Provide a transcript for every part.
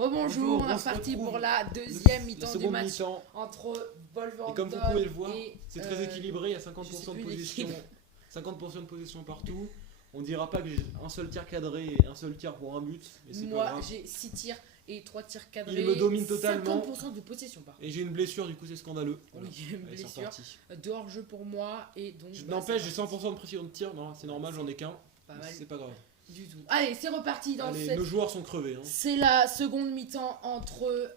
Rebonjour, on est reparti pour la deuxième mi-temps du match entre Wolverhampton et comme vous pouvez le voir, et, c'est très équilibré, il y a 50% de possession, 50% de possession partout. On dira pas que j'ai un seul tir cadré et un seul tir pour un but, mais c'est pas moi grave. j'ai 6 tirs et 3 tirs cadrés. Il me domine totalement. 50% de possession par contre. Et j'ai une blessure, du coup c'est scandaleux. Oui, j'ai une Allez, blessure. De hors-jeu pour moi et donc. N'empêche, j'ai 100% de précision de tir, non, c'est normal, j'en ai qu'un. C'est pas grave. Du tout. Allez, c'est reparti dans Allez, cette. nos joueurs sont crevés. Hein. C'est la seconde mi-temps entre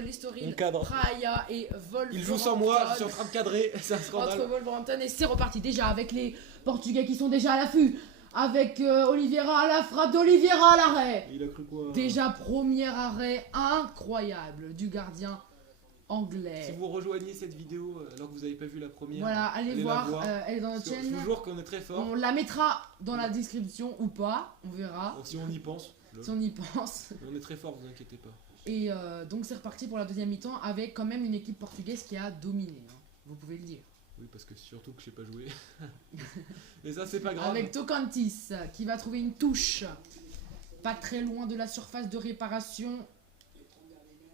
l'Estoril, Praia et Wolverhampton. Ils jouent sans moi, je suis en train de cadrer, c'est un scandale. Entre Wolverhampton et c'est reparti déjà avec les Portugais qui sont déjà à l'affût. Avec Oliveira à la frappe d'Oliveira à l'arrêt. Il a cru quoi Déjà premier arrêt incroyable du gardien anglais. Si vous rejoignez cette vidéo alors que vous n'avez pas vu la première, voilà, allez voir, elle est dans notre chaîne. Je vous jure qu'on est très fort. On la mettra dans la description ou pas, on verra. Bon, si on y pense. Si on y pense. Mais on est très fort, vous inquiétez pas. Et donc c'est reparti pour la deuxième mi-temps avec quand même une équipe portugaise qui a dominé. Hein. Vous pouvez le dire. Oui, parce que surtout que je sais pas jouer. Mais ça, c'est pas grave. Avec Tocantis qui va trouver une touche. Pas très loin de la surface de réparation.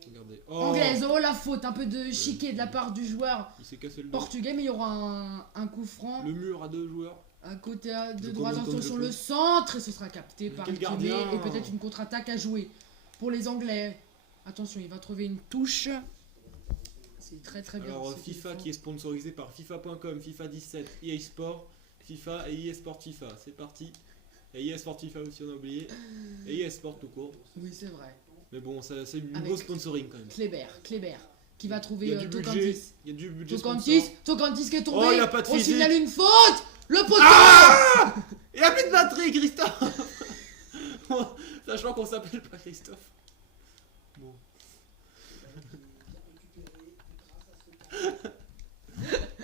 Regardez. Anglaise, oh la faute, un peu de chiquet de la part du joueur le portugais, mais il y aura un coup franc. Le mur à 2 joueurs. À côté de droite, attention sur le centre, et ce sera capté par le gardien. Et peut-être une contre-attaque à jouer pour les Anglais. Attention, il va trouver une touche. C'est très très bien. Alors FIFA qui est sponsorisé par FIFA.com, FIFA 17, EA Sport, FIFA et EA Sport FIFA. C'est parti. Et EA Sport FIFA aussi on a oublié. Et EA Sport tout court. Oui c'est vrai. Mais bon, c'est du beau sponsoring quand même. Kleber qui va trouver Tocantis. Il y a du budget. Tocantis qui est tombé. Oh, il a pas de physique. On signale une faute. Le poteau. Ah, il a plus de batterie, Christophe. Sachant qu'on s'appelle pas Christophe. Bon.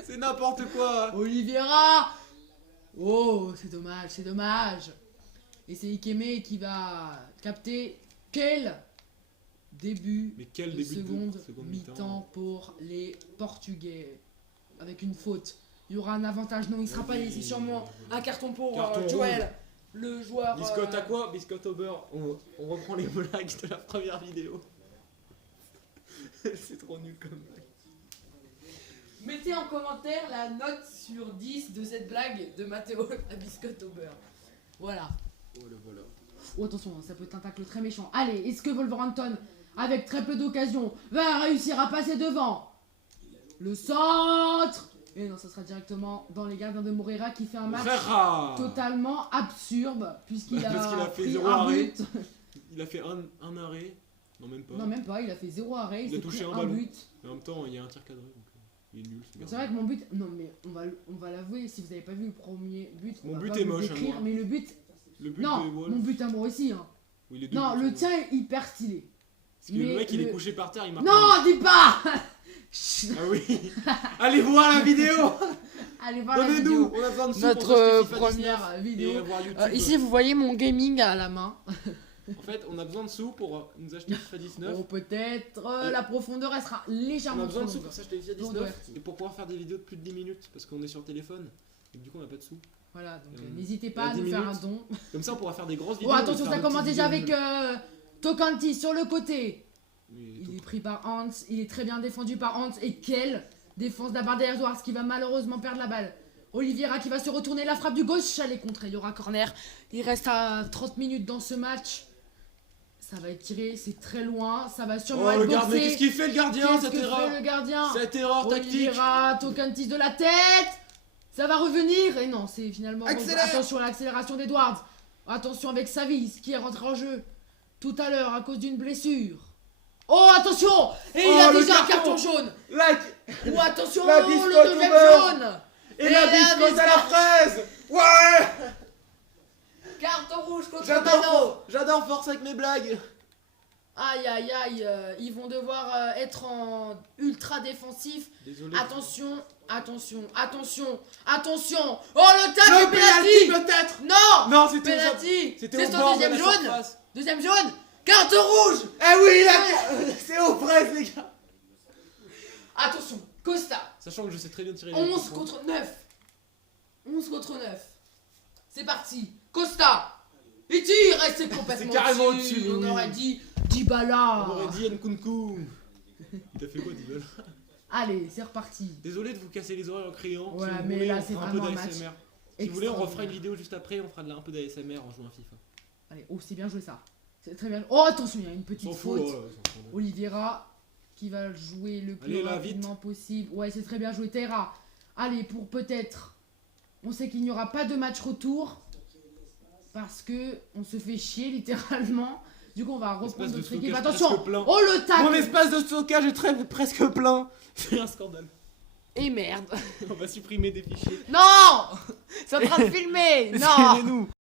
C'est n'importe quoi. Oliveira. Oh, c'est dommage. Et c'est Ikeme qui va capter. Quel début de seconde mi-temps pour les Portugais. Avec une faute. Il y aura un avantage. Non, il sera pas laissé. Sûrement un carton pour Joël. Le joueur. Biscotte à quoi? Biscotte au beurre. On reprend les blagues de la première vidéo. C'est trop nul comme blague. Mettez en commentaire la note sur 10 de cette blague de Matteo à biscotte au beurre. Voilà. Voilà. Oh attention, ça peut être un tacle très méchant. Allez, est-ce que Wolverhampton, avec très peu d'occasions, va réussir à passer devant? Le centre. Et non, ça sera directement dans les gardiens de Moreira qui fait un match totalement absurde puisqu'il a fait pris un but. Il a fait un arrêt. Non, même pas. Non, même pas, il a fait 0 arrêt. Il a touché un but. Mais en même temps, il y a un tir cadré. Donc il est nul. C'est vrai que mon but. Non, mais on va l'avouer, si vous n'avez pas vu le premier but. Mon but est moche. Mais le but. Non, mon but à moi aussi. Hein. Oui, non, le tien est hyper stylé. Parce que le mec, il est couché par terre, il marque. Non, dis pas. Ah oui. Allez voir la vidéo. Allez voir la vidéo. On a besoin de sous notre première vidéo. Ici, vous voyez mon gaming à la main. En fait, on a besoin de sous pour nous acheter FIFA 19. Ou peut-être la profondeur, elle sera légèrement. On a besoin de sous pour s'acheter FIFA 19 et pour pouvoir faire des vidéos de plus de 10 minutes parce qu'on est sur téléphone et du coup, on n'a pas de sous. Voilà, donc n'hésitez pas à nous faire un don. Comme ça, on pourra faire des grosses vidéos. Oh, attention, ça commence déjà avec Tocantis sur le côté. Il est pris par Hans, il est très bien défendu par Hans. Et quelle défense de la barre derrière Edwards qui va malheureusement perdre la balle. Oliveira qui va se retourner, la frappe du gauche, elle est contrée, il y aura corner. Il reste à 30 minutes dans ce match. Ça va être tiré, c'est très loin, ça va sûrement être boxé. Mais qu'est-ce qu'il fait le gardien? Cette erreur tactique. Oliveira, Tocantis de la tête. Ça va revenir. Et non, c'est finalement... Attention à l'accélération d'Edwards. Attention avec Savic qui est rentré en jeu tout à l'heure à cause d'une blessure. Oh, attention. Et il a déjà un carton jaune. Oh, attention, le deuxième jaune. Et la biscotte à la fraise. Ouais. Carton rouge contre Mano. J'adore force avec mes blagues. Aïe aïe aïe, ils vont devoir être en ultra défensif. Désolé. Attention. Oh, le tacle, penalty peut-être. Non, c'était penalty. C'était son deuxième jaune. Deuxième jaune. Carton rouge. Eh oui, c'est aux fraises les gars. Attention, Costa. Sachant que je sais très bien tirer. 11 contre 9. 11 contre 9. C'est parti. Costa. Il tire et c'est complètement carrément dessus. On aurait dit Dybala. On aurait dit Nkunku. Il t'a fait quoi, Dybala? Allez, c'est reparti. Désolé de vous casser les oreilles en criant. Ouais, Si vous mais voulez, là, on c'est fera un peu vraiment un match d'ASMR. Si vous voulez, on refera une extraordinaire. vidéo juste après, on fera un peu d'ASMR en jouant à FIFA. Allez, oh, c'est bien joué ça. C'est très bien. Oh, attention, il y a une petite S'en fout, faute. ouais, s'en fout. Oliveira qui va jouer le plus Allez, là, rapidement possible. Ouais, c'est très bien joué. Terra. Allez, pour peut-être. On sait qu'il n'y aura pas de match retour. Parce que on se fait chier littéralement. Du coup, on va reprendre Espace de notre équipe. stockage Attention. presque plein. Oh, le tac. Mon espace de stockage est presque plein. C'est un scandale. Et merde. On va supprimer des fichiers. Non. C'est en train de filmer. Non. Suivez-nous.